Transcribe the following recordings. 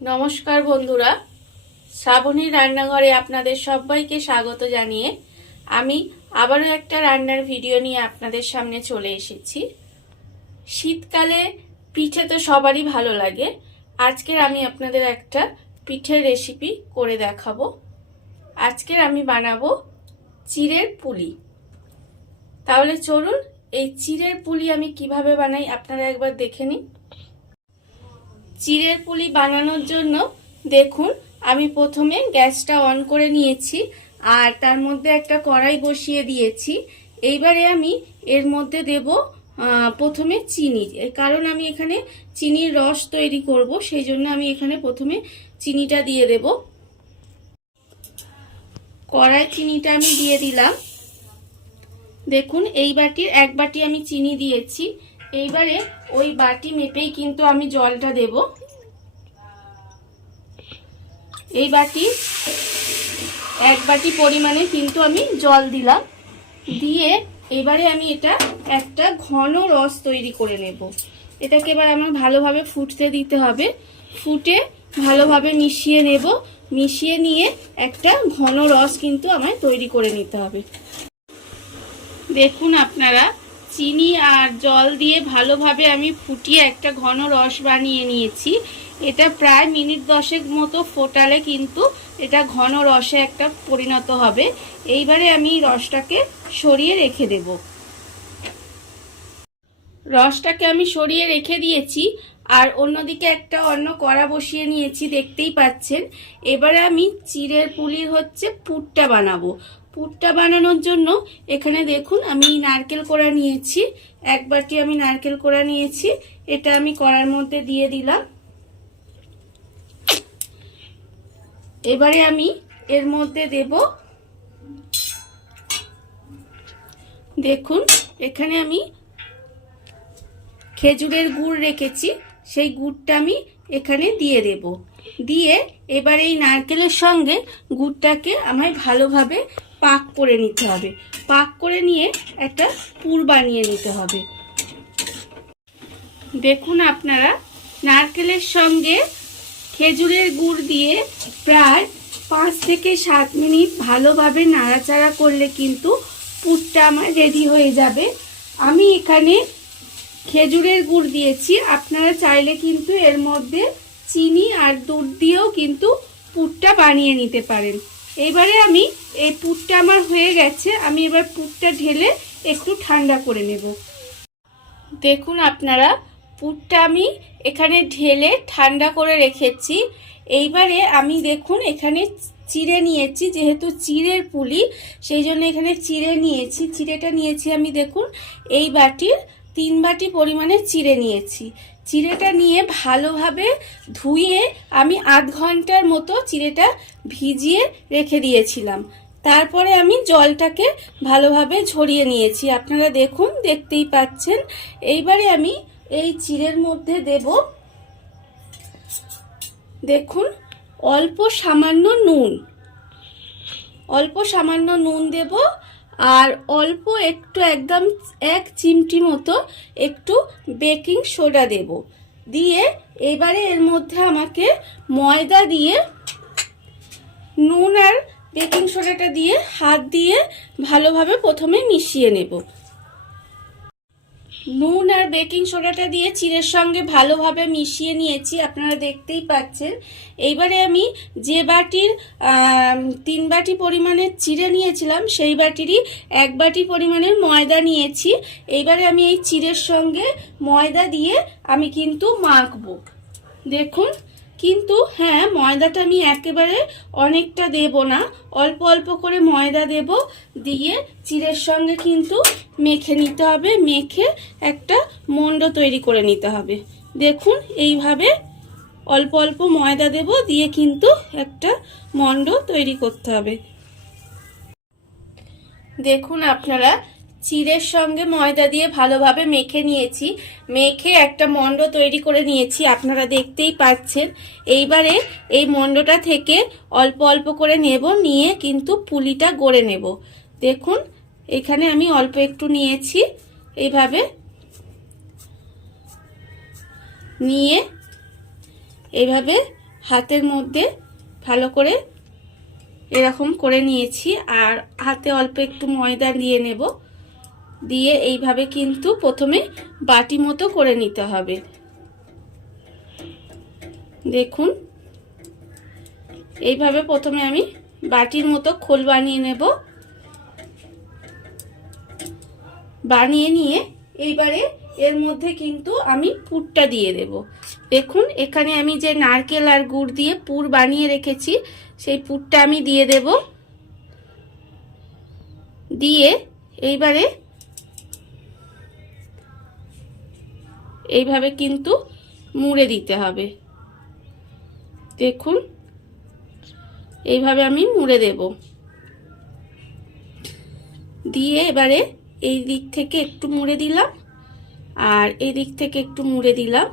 নমস্কার বন্ধুরা। শ্রাবণীর রান্নাঘরে আপনাদের সবাইকে স্বাগত জানিয়ে আমি আবারও একটা রান্নার ভিডিও নিয়ে আপনাদের সামনে চলে এসেছি। শীতকালে পিঠে তো সবারই ভালো লাগে। আজকের আমি আপনাদের একটা পিঠের রেসিপি করে দেখাবো। আজকের আমি বানাবো চিড়ের পুলি। তাহলে চলুন, এই চিড়ের পুলি আমি কীভাবে বানাই আপনারা একবার দেখে নিন। চিড়ের পুলি বানানোর জন্য দেখুন, আমি প্রথমে গ্যাসটা অন করে নিয়েছি আর তার মধ্যে একটা কড়াই বসিয়ে দিয়েছি। এইবারে আমি এর মধ্যে দেব প্রথমে চিনি। কারণ আমি এখানে চিনির রস তৈরি করব, সেই জন্য আমি এখানে প্রথমে চিনিটা দিয়ে দেব। কড়াই চিনিটা আমি দিয়ে দিলাম। দেখুন, এই বাটির এক বাটি আমি চিনি দিয়েছি। এইবারে ওই বাটি মেপেই কিন্তু আমি জলটা দেব। এই বাটি এক বাটি পরিমাণে কিন্তু আমি জল দিলাম। দিয়ে এবারে আমি এটা একটা ঘন রস তৈরি করে নেব। এটাকে এবার আমার ভালোভাবে ফুটতে দিতে হবে। ফুটে ভালোভাবে মিশিয়ে নেব। মিশিয়ে নিয়ে একটা ঘন রস কিন্তু আমায় তৈরি করে নিতে হবে। দেখুন আপনারা চিনি আর জল দিয়ে ভালোভাবে আমি ফুটিয়ে একটা ঘন রস বানিয়ে নিয়েছি। এটা প্রায় মিনিট দশেক মতো ফোটালে কিন্তু এটা ঘন রসে একটা পরিণত হবে। এইবারে আমি রসটাকে সরিয়ে রেখে দেব। রসটাকে আমি সরিয়ে রেখে দিয়েছি আর অন্যদিকে একটা অন্য কড়া বসিয়ে নিয়েছি, দেখতেই পাচ্ছেন। এবারে আমি চিড়ের পুলির হচ্ছে পুরটা বানাবো। পুরটা বানানোর জন্য এখানে দেখুন আমি নারকেল কোড়া নিয়েছি, এক বাটি আমি নারকেল কোড়া নিয়েছি, এটা আমি কড়ার মধ্যে দিয়ে দিলাম। এবারে আমি এর মধ্যে দেব, দেখুন এখানে আমি খেজুরের গুড় রেখেছি, সেই গুড়টা আমি এখানে দিয়ে দেব। দিয়ে এবার এই নারকেলের সঙ্গে গুড়টাকে আমায় ভালোভাবে পাক করে নিতে হবে। পাক করে নিয়ে একটা পুর বানিয়ে নিতে হবে। দেখুন আপনারা, নারকেলের সঙ্গে খেজুরের গুড় দিয়ে প্রায় পাঁচ থেকে সাত মিনিট ভালোভাবে নাড়াচাড়া করলে কিন্তু পুরটা আমার রেডি হয়ে যাবে। আমি এখানে খেজুরের গুড় দিয়েছি। আপনারা চাইলে কিন্তু এর মধ্যে চিনি আর দুধ দিয়েও কিন্তু পুরটা বানিয়ে নিতে পারেন। এবারে আমি এই পুরটা আমার হয়ে গেছে, আমি এবার পুরটা ঢেলে একটু ঠান্ডা করে নেব। দেখুন আপনারা, পুরটা আমি এখানে ঢেলে ঠান্ডা করে রেখেছি। এইবারে আমি দেখুন এখানে চিড়ে নিয়েছি, যেহেতু চিড়ের পুলি, সেই জন্য এখানে চিড়ে নিয়েছি। চিড়েটা নিয়েছি আমি দেখুন, এই বাটির তিন বাটি পরিমাণে চিড়ে নিয়েছি। চিড়েটা নিয়ে ভালোভাবে ধুয়ে আমি আধ ঘণ্টার মতো চিড়েটা ভিজিয়ে রেখে দিয়েছিলাম। তারপরে আমি জলটাকে ভালোভাবে ঝরিয়ে নিয়েছি। আপনারা দেখুন, দেখতেই পাচ্ছেন। এইবারে আমি এই চিড়ের মধ্যে দেব, দেখুন, অল্প সামান্য নুন। অল্প সামান্য নুন দেব আর অল্প একটু একদম এক চিমটি মতো একটু বেকিং সোডা দেব। দিয়ে এবারে এর মধ্যে আমাকে ময়দা দিয়ে, নুন আর বেকিং সোডাটা দিয়ে হাত দিয়ে ভালোভাবে প্রথমে মিশিয়ে নেব। নুন আর বেকিং সোডাটা দিয়ে চিড়ের সঙ্গে ভালোভাবে মিশিয়ে নিয়েছি, আপনারা দেখতেই পাচ্ছেন। এইবারে আমি যে বাটির তিন বাটি পরিমাণের চিড়ে নিয়েছিলাম, সেই বাটিরই এক বাটি পরিমাণের ময়দা নিয়েছি। এইবারে আমি এই চিড়ের সঙ্গে ময়দা দিয়ে আমি কিন্তু মাখবো। দেখুন কিন্তু হ্যাঁ ময়দাটা আমি একেবারে অনেকটা দেব না। অল্প অল্প করে ময়দা দেব দিয়ে চিড়ের সঙ্গে কিন্তু মেখে নিতে হবে। মেখে একটা মণ্ড তৈরি করে নিতে হবে। দেখুন, এইভাবে অল্প অল্প ময়দা দেব দিয়ে কিন্তু একটা মণ্ড তৈরি করতে হবে। দেখুন আপনারা চিড়ের সঙ্গে ময়দা দিয়ে ভালোভাবে মেখে নিয়েছি। মেখে একটা মণ্ড তৈরি করে নিয়েছি, আপনারা দেখতেই পাচ্ছেন। এইবারে এই মণ্ডটা থেকে অল্প অল্প করে নেব, নিয়ে কিন্তু পুলিটা গড়ে নেব। দেখুন, এখানে আমি অল্প একটু নিয়েছি, এইভাবে। নিয়ে এইভাবে হাতের মধ্যে ভালো করে এরকম করে নিয়েছি, আর হাতে অল্প একটু ময়দা দিয়ে নেব। দিয়ে এইভাবে কিন্তু প্রথমে বাটি মতো করে নিতে হবে। দেখুন, এইভাবে প্রথমে আমি বাটির মতো খোল বানিয়ে নেব। বানিয়ে নিয়ে এইবারে এর মধ্যে কিন্তু আমি পুরটা দিয়ে দেব। দেখুন, এখানে আমি যে নারকেল আর গুড় দিয়ে পুর বানিয়ে রেখেছি, সেই পুরটা আমি দিয়ে দেব। দিয়ে এইবারে এইভাবে কিন্তু মুড়ে দিতে হবে। দেখুন, এইভাবে আমি মুড়ে দেব। দিয়ে এবারে এই দিক থেকে একটু মুড়ে দিলাম আর এই দিক থেকে একটু মুড়ে দিলাম।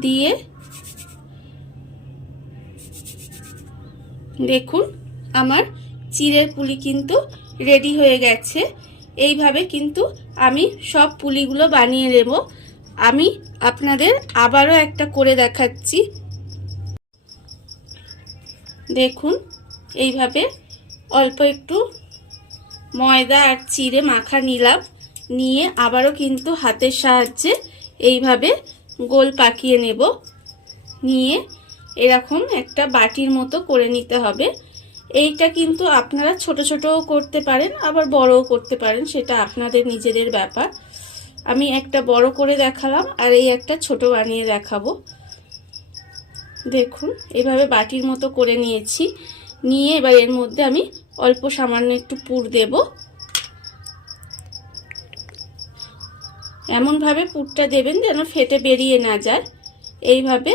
দিয়ে দেখুন, আমার চিড়ের পুলি কিন্তু রেডি হয়ে গেছে। এইভাবে কিন্তু আমি সব পুলিগুলো বানিয়ে নেব। আমি আপনাদের আবারও একটা করে দেখাচ্ছি। দেখুন, এইভাবে অল্প একটু ময়দা আর চিড়ে মাখা নিলাম, নিয়ে আবারও কিন্তু হাতের সাহায্যে এইভাবে গোল পাকিয়ে নেব। নিয়ে এরকম একটা বাটির মতো করে নিতে হবে। এইটা কিন্তু আপনারা ছোট ছোটও করতে পারেন, আবার বড়ও করতে পারেন, সেটা আপনাদের নিজেদের ব্যাপার। আমি একটা বড় করে দেখালাম আর এই একটা ছোট বানিয়ে দেখাবো। দেখুন, এভাবে বাটির মতো করে নিয়েছি। নিয়ে এবার এর মধ্যে আমি অল্প সামান্য একটু পুর দেব। এমনভাবে পুরটা দেবেন যেন ফেটে বেরিয়ে না যায়। এইভাবে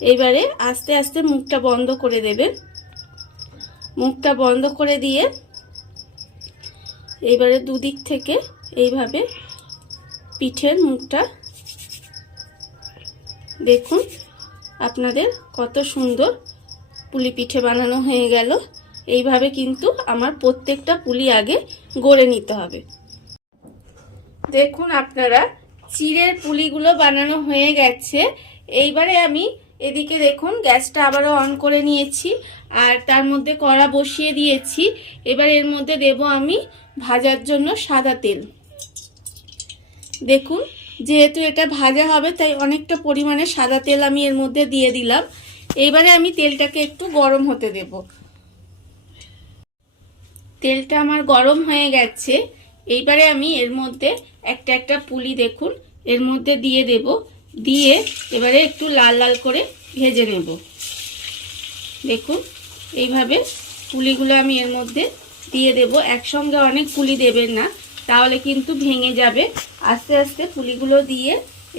এইবারে আস্তে আস্তে মুখটা বন্ধ করে দেবেন। মুখটা বন্ধ করে দিয়ে এইবারে দুদিক থেকে এইভাবে পিঠের মুখটা দেখুন, আপনাদের কত সুন্দর পুলি পিঠে বানানো হয়ে গেল। এইভাবে কিন্তু আমার প্রত্যেকটা পুলি আগে গড়ে নিতে হবে। দেখুন আপনারা, চিড়ের পুলিগুলো বানানো হয়ে গেছে। এইবারে আমি এদিকে দেখুন, গ্যাসটা আবারও অন করে নিয়েছি আর তার মধ্যে কড়া বসিয়ে দিয়েছি। এবার এর মধ্যে দেব আমি ভাজার জন্য সাদা তেল। দেখুন, যেহেতু এটা ভাজা হবে, তাই অনেকটা পরিমাণে সাদা তেল আমি এর মধ্যে দিয়ে দিলাম। এবারে আমি তেলটাকে একটু গরম হতে দেব। তেলটা আমার গরম হয়ে গেছে। এইবারে আমি এর মধ্যে একটা একটা পুলি দেখুন, এর মধ্যে দিয়ে দেব। দিয়ে এবারে একটু লাল লাল করে ভেজে নেব। দেখুন, এইভাবে পুলিগুলো আমি এর মধ্যে দিয়ে দেব। একসঙ্গে অনেক পুলি দেবেন না। তাহলে কিন্তু ভেঙে যাবে। আস্তে আস্তে পুলিগুলো দিয়ে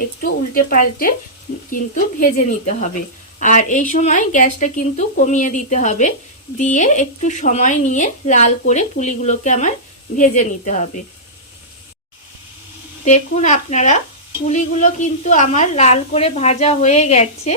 একটু উল্টে পাল্টে কিন্তু ভেজে নিতে হবে। আর এই সময় গ্যাসটা কিন্তু কমিয়ে দিতে হবে। দিয়ে একটু সময় নিয়ে লাল করে পুলিগুলোকে আমার ভেজে নিতে হবে। দেখুন আপনারা, পুলিগুলো কিন্তু আমার লাল করে ভাজা হয়ে গেছে।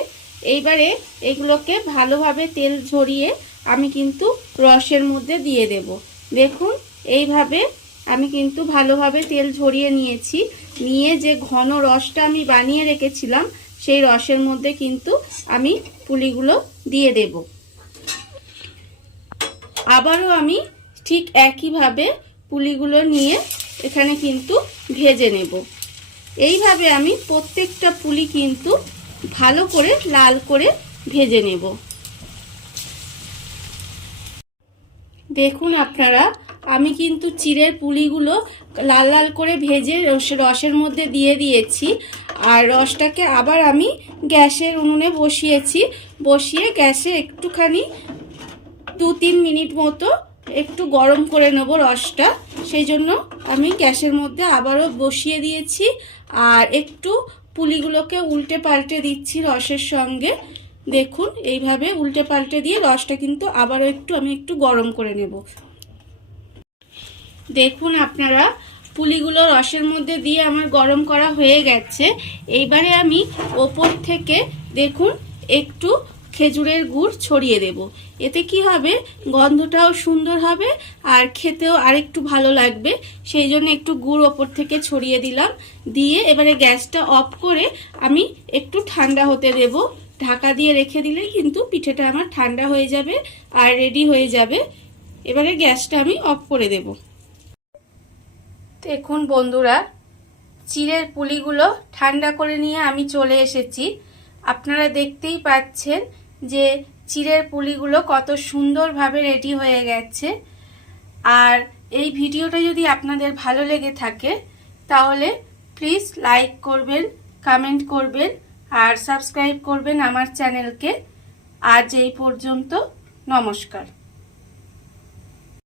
এইবারে এগুলোকে ভালোভাবে তেল ঝরিয়ে আমি কিন্তু রসের মধ্যে দিয়ে দেব। দেখুন, এইভাবে আমি কিন্তু ভালোভাবে তেল ঝরিয়ে নিয়েছি। নিয়ে যে ঘন রসটা আমি বানিয়ে রেখেছিলাম, সেই রসের মধ্যে কিন্তু আমি পুলিগুলো দিয়ে দেব। আবারও আমি ঠিক একইভাবে পুলিগুলো নিয়ে এখানে কিন্তু ভেজে নেব। এইভাবে আমি প্রত্যেকটা পুলি কিন্তু ভালো করে লাল করে ভেজে নেব। দেখুন আপনারা আমি কিন্তু চিড়ের পুলিগুলো লাল লাল করে ভেজে রস- রসের মধ্যে দিয়ে দিয়েছি। আর রসটাকে আবার আমি গ্যাসের উনুনে বসিয়েছি। বসিয়ে গ্যাসে একটুখানি দু তিন মিনিট মতো একটু গরম করে নেব রসটা। সেই জন্য আমি গ্যাসের মধ্যে আবারও বসিয়ে দিয়েছি। আর একটু পুলিগুলোকে উল্টে পাল্টে দিচ্ছি রসের সঙ্গে। দেখুন, এইভাবে উল্টে পাল্টে দিয়ে রসটা কিন্তু আবারও একটু আমি একটু গরম করে নেব। দেখুন আপনারা, পুলিগুলো রসের মধ্যে দিয়ে আমার গরম করা হয়ে গেছে। এইবারে আমি ওপর থেকে দেখুন, একটু খেজুরের গুড় ছড়িয়ে দেব। এতে কি হবে? গন্ধটাও সুন্দর হবে আর খেতেও আরেকটু ভালো লাগবে। সেই জন্য একটু গুড় ওপর থেকে ছড়িয়ে দিলাম। দিয়ে এবারে গ্যাসটা অফ করে আমি একটু ঠান্ডা হতে দেব। ঢাকা দিয়ে রেখে দিলেই কিন্তু পিঠেটা আমার ঠান্ডা হয়ে যাবে আর রেডি হয়ে যাবে। এবারে গ্যাসটা আমি অফ করে দেব। দেখুন বন্ধুরা, চিড়ের পুলিগুলো ঠান্ডা করে নিয়ে আমি চলে এসেছি। আপনারা দেখতেই পাচ্ছেন যে চিড়ের পুলিগুলো কত সুন্দরভাবে রেডি হয়ে গেছে। আর এই ভিডিওটা যদি আপনাদের ভালো লেগে থাকে, তাহলে প্লিজ লাইক করবেন, কমেন্ট করবেন, আর সাবস্ক্রাইব করবেন আমার চ্যানেলকে। আজ এই পর্যন্ত, নমস্কার।